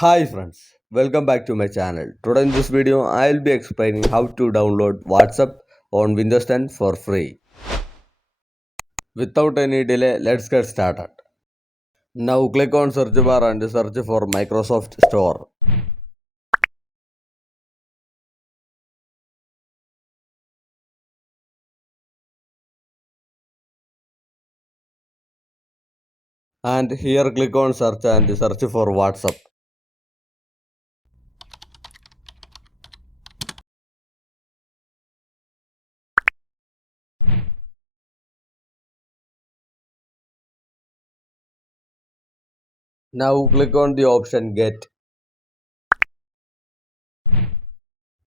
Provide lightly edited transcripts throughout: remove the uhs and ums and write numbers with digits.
Hi friends, welcome back to my channel. Today in this video, I'll be explaining how to download WhatsApp on Windows 10 for free. Without any delay, let's get started. Now click on search bar and search for Microsoft Store. And here click on search and search for WhatsApp. Now click on the option Get.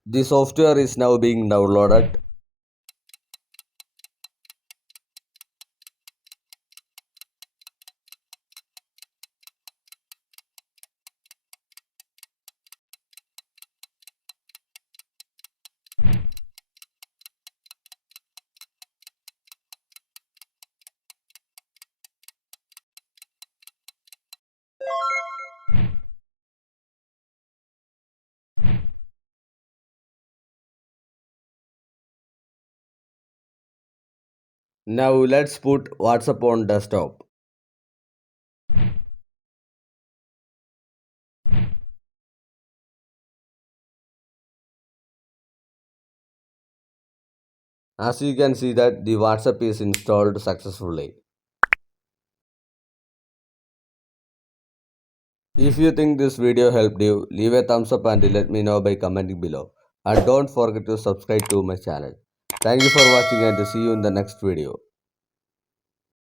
The software is now being downloaded. Now let's put WhatsApp on desktop. As you can see that the WhatsApp is installed successfully. If you think this video helped you, leave a thumbs up and let me know by commenting below. And don't forget to subscribe to my channel. Thank you for watching and see you in the next video.